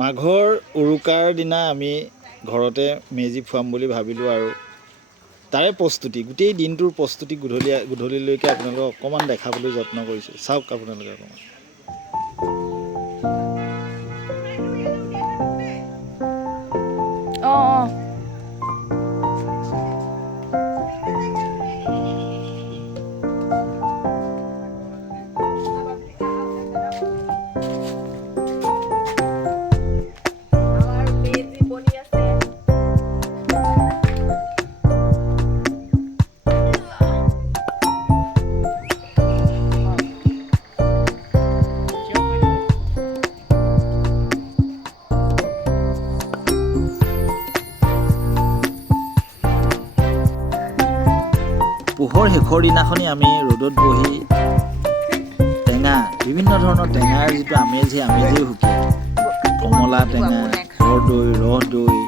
মাঘৰ উৰুকাৰ দিনা আমি ঘৰতে মেজি ফুৱাম বুলি ভাবিলোঁ আৰু তাৰে প্ৰস্তুতি গোটেই দিনটোৰ প্ৰস্তুতি গধূলিলৈকে আপোনালোকক অকণমান দেখাবলৈ যত্ন কৰিছোঁ। চাওক আপোনালোকে অকণমান। পোহৰ শেষৰ দিনাখনি আমি ৰ'দত বহি টেঙা বিভিন্ন ধৰণৰ টেঙাৰ যিটো আমেজ সেই আমেজেই সুকীয়া। কমলা টেঙা, কৰ্দৈ, ৰসদৈ,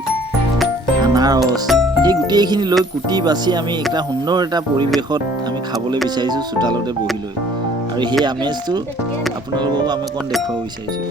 আনাৰস এই গোটেইখিনি লৈ কুটি বাছি আমি এটা সুন্দৰ এটা পৰিৱেশত আমি খাবলৈ বিচাৰিছোঁ চোতালতে বহি লৈ, আৰু সেই আমেজটো আপোনালোককো আমি অকণ দেখুৱাব বিচাৰিছোঁ।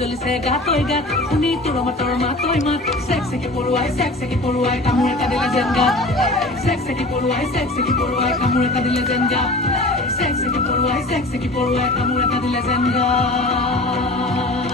জ্বলিছে গাতৈ গাত শুনি তোৰ মাতৰ মাতৈ মাত চেক চেকি পৰুৱাই কামোৰ এটা দিলে যেন গাত চেক চেকি পৰুৱাই কামোৰ এটা দিলে যেন গাত চেক চেকি পৰুৱাই কামোৰ এটা দিলে যেন গাত